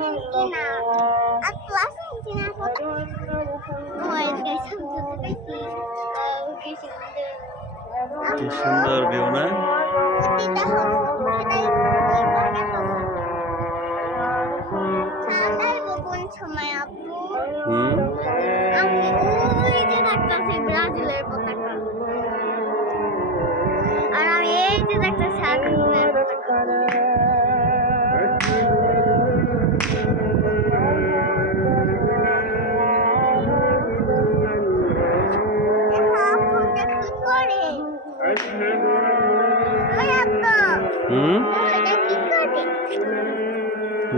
Argentina আর তো আর্জেন্টিনার কথা ওই দেশে দেখি কি সুন্দর কি সুন্দর ভিউ না? ওটি দেখো সেটাই ঠান্ডায় কোন সময় আপু আমি ওই যে দেখতেছি ব্রাজিলের পতাকা আর আমি এই যে দেখতেছি আর্জেন্টিনার পতাকা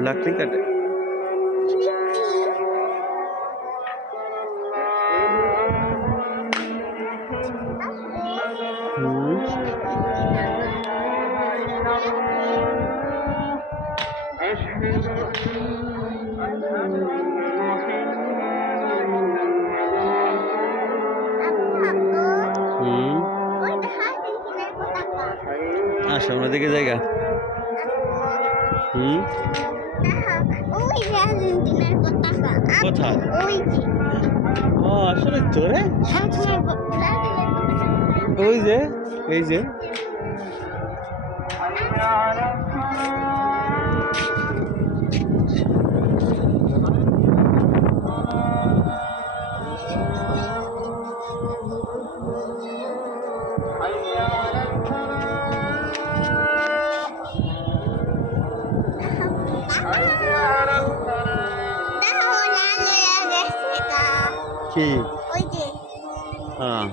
লাকড়ি কাটে। আসো ওদিকে জায়গা। কোথায়? ও আসলে তো রে ওই যে এই যে কি ওই যে হ্যাঁ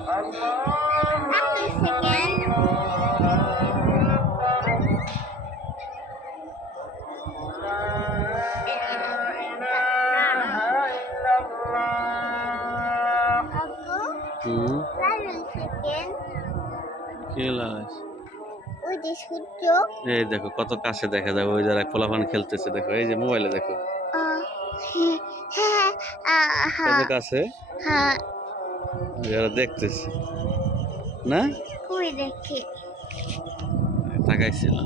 এই দেখো কত কাছে দেখা যাবে ওই যারা পোলাপান খেলতেছে দেখো এই যে মোবাইলে দেখো কত কাছে যারা দেখতেছে না কই দেখে তাকাইছিল